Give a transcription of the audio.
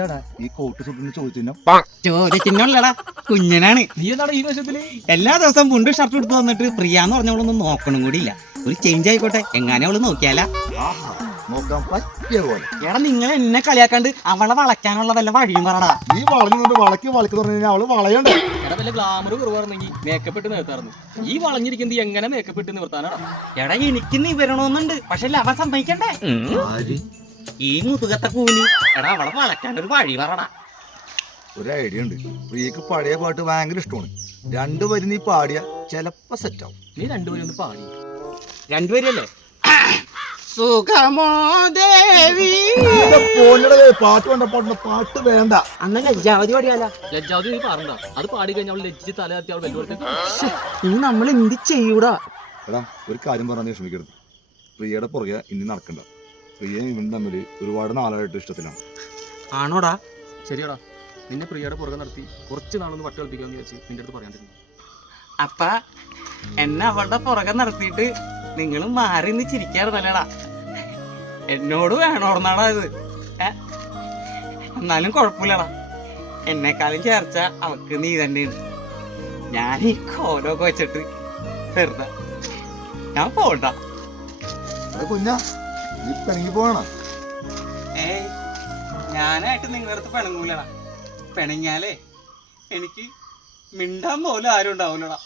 ഏതാടാ ഈ കോട്ട് സുട്ടിന് ചോദിച്ചില്ല ചോദിച്ചില്ലടാ കുഞ്ഞനാണ്. നീ എന്താണ് ഈ വേഷത്തില്? എല്ലാ ദിവസവും മുണ്ട് ഷർട്ട് എടുത്ത് വന്നിട്ട് പ്രിയാന്ന് പറഞ്ഞവളൊന്നും നോക്കണം കൂടി ഇല്ല. ഒരു ചേഞ്ച് ആയിക്കോട്ടെ, എങ്ങനെ അവള് നോക്കിയാലാ? നോക്കാൻ പറ്റിയ പോലെ. എടാ നിങ്ങൾ എന്നെ കളിയാക്കാണ്ട് അവളെ വളയ്ക്കാനുള്ള വല്ല വഴിയും പറടാ. നീ വളഞ്ഞുകൊണ്ട് വളക്ക് പറഞ്ഞു കഴിഞ്ഞാൽ അവള് വളയണ്ടേ? എടാ വല്ല ഗ്ലാമർ കുറവായിരുന്നെങ്കിൽ മേക്കപ്പ് ഇട്ട് നിർത്താറുണ്ട്. ഈ വളഞ്ഞിരിക്കുന്നത് എങ്ങനെ മേക്കപ്പ് ഇട്ട് നിർത്താനാണ്? എടാ എനിക്ക് നീ വരണമെന്നുണ്ട്, പക്ഷെ അവൻ സമ്മതിക്കണ്ടേ? ഈ മുതുകത്തെ കൂലി. എടാ അവളെ വളയ്ക്കാനൊരു വഴി പറടാ. ഒരു ഐഡിയ ഉണ്ട്. പ്രിയക്ക് പഴയ പാട്ട് ഭയങ്കര ഇഷ്ടമാണ്. രണ്ടുപേരും നീ പാടിയ ചെലപ്പോ സെറ്റാവും. നീ രണ്ടുപേരും ഒന്ന് പാടി. രണ്ടുപേരല്ലേ? സുഖമോ ദേവി. പാട്ട് വേണ്ട, പാട്ട് വേണ്ട. അന്ന് ലജ്ജാവതി പാടിയാല. ലജ്ജാവതി നീ പറഞ്ഞ അത് പാടി കഴിഞ്ഞാൽ അവൾ ലജ്ജിച്ച് തല കത്തി അവൾ വെല്ലുവിളിക്കും. ഇനി നമ്മൾ എന്ത് ചെയ്യൂടാ? എടാ ഒരു കാര്യം പറഞ്ഞാൽ ക്ഷമിക്കരുത്. പ്രിയയുടെ പുറകെ ഇനി നടക്കണ്ട. പ്രിയ ഇവൻ തമ്മിൽ ഒരുപാട് നാളായിട്ട് ഇഷ്ടത്തിലാണ്. ആണോടാ? ശരിയാടാ, നിന്നെ പ്രിയയുടെ പുറകെ നടത്തി കുറച്ച് നാളൊന്ന് വട്ട് കളിപ്പിക്കാന്ന് വിചാരിച്ച് നിന്റെ അടുത്ത് പറയാൻ തരുന്നു. അപ്പ എന്നെ അവളുടെ പുറകെ നടത്തിയിട്ട് നിങ്ങൾ മാറി നിന്ന് ചിരിക്കാറുന്നല്ലടാ. എന്നോട് വേണോർന്നാടാ ഇത്. എന്നാലും കുഴപ്പമില്ലടാ, എന്നെക്കാളും ചേർച്ച അവക്ക് നീ തന്നെയാണ്. ഞാൻ ഈ കോലൊക്കെ വെച്ചിട്ട് വെറുതെ ഞാൻ പോണ്ട. കുഞ്ഞാ നീ പിണങ്ങി പോകണം. ഏയ് ഞാനായിട്ട് നിങ്ങളുടെ അടുത്ത് പിണങ്ങൂലടാ. പിണങ്ങിയാലേ എനിക്ക് മിണ്ടാൻ പോലും ആരും ഉണ്ടാവൂലടാ.